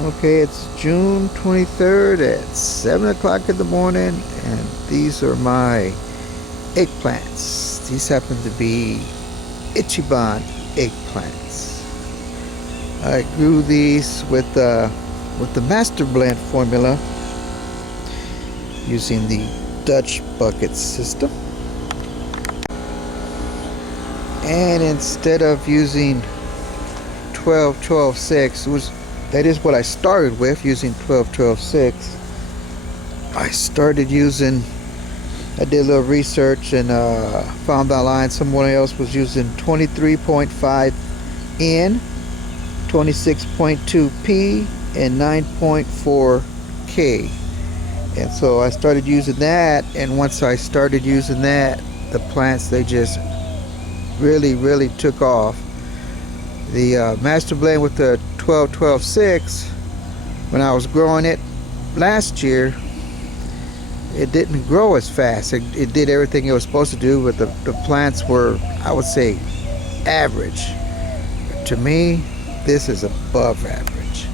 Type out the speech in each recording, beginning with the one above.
Okay, it's June 23rd at 7 o'clock in the morning, and these are my eggplants. These happen to be Ichiban eggplants. I grew these with the Master Blend formula using the Dutch bucket system. And instead of using 12-12-6, that is what I started with, using 12-12-6. I did a little research and found online someone else was using 23.5 N, 26.2 P, and 9.4 K. And so I started using that, and once I started using that, the plants, they just really took off. The Master Blend with the 12-12-6, when I was growing it last year, it didn't grow as fast. It did everything it was supposed to do, but the plants were, I would say, average. To me, this is above average.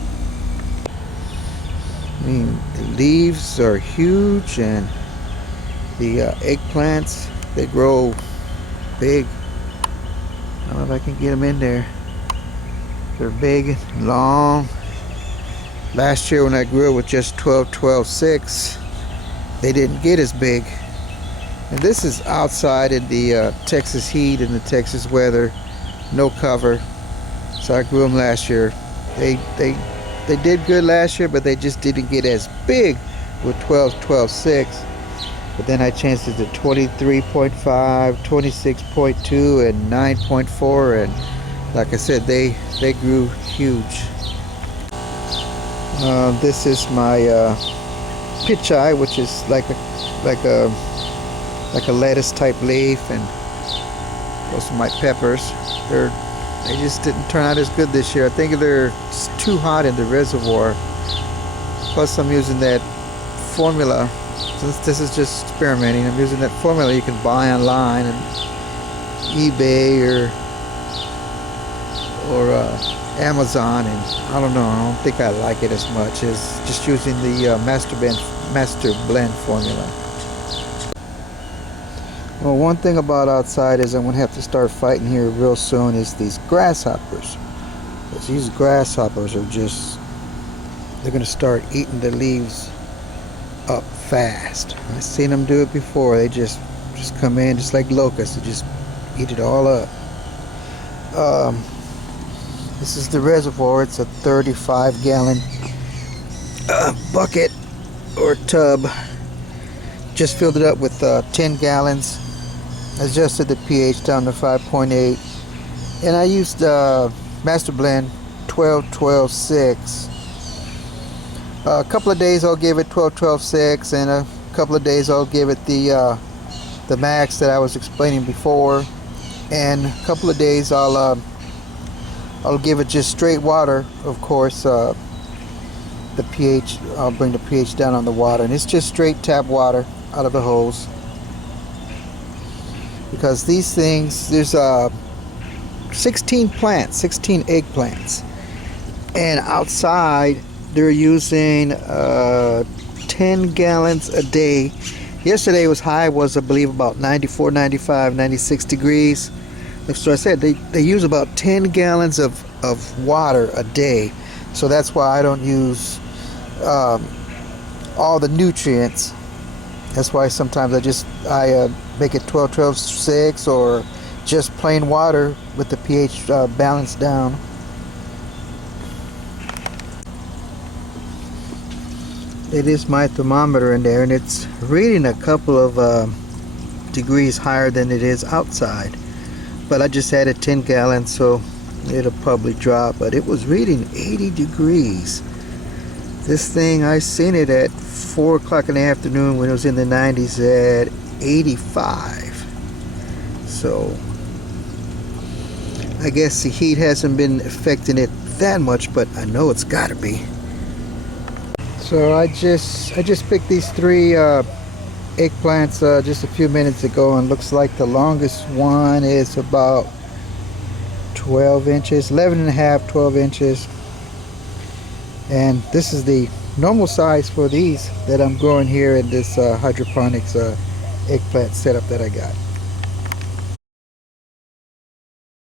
I mean, the leaves are huge, and the eggplants, they grow big. I don't know if I can get them in there. They're big and long. Last year when I grew it with just 12-12-6, they didn't get as big. And this is outside in the Texas heat and the Texas weather, no cover. So I grew them last year. They did good last year, but they just didn't get as big with 12-12-6. But then I changed it to 23.5, 26.2, and 9.4, and like I said, they grew huge. This is my pitch eye, which is like a lettuce type leaf, and those are my peppers. They just didn't turn out as good this year. I think they're too hot in the reservoir. Plus, I'm using that formula. Since this is just experimenting, I'm using that formula you can buy online and eBay or Amazon, and I don't know, I don't think I like it as much as just using the Master Blend formula. Well, one thing about outside is I'm going to have to start fighting here real soon is these grasshoppers. Because these grasshoppers are just, they're going to start eating the leaves up fast. I've seen them do it before. They just come in just like locusts. They just eat it all up. This is the reservoir. It's a 35-gallon bucket or tub. Just filled it up with 10 gallons. Adjusted the pH down to 5.8. And I used Master Blend 12-12-6. A couple of days I'll give it 12-12-6, and a couple of days I'll give it the max that I was explaining before, and a couple of days I'll give it just straight water. Of course, the pH, I'll bring the pH down on the water, and it's just straight tap water out of the hose. Because these things, there's 16 eggplants, and outside they're using 10 gallons a day. Yesterday was high, was I believe about 94, 95, 96 degrees. So I said they use about 10 gallons of water a day. So that's why I don't use all the nutrients. That's why sometimes I make it 12-12-6 or just plain water with the pH balanced down. It is my thermometer in there, and it's reading a couple of degrees higher than it is outside. But I just added 10 gallons, so it'll probably drop. But it was reading 80 degrees. This thing, I seen it at 4 o'clock in the afternoon when it was in the 90s at 85. So I guess the heat hasn't been affecting it that much, but I know it's got to be. So I just picked these 3 eggplants just a few minutes ago, and looks like the longest one is about 12 inches, 11 and a half, 12 inches. And this is the normal size for these that I'm growing here in this hydroponics eggplant setup that I got.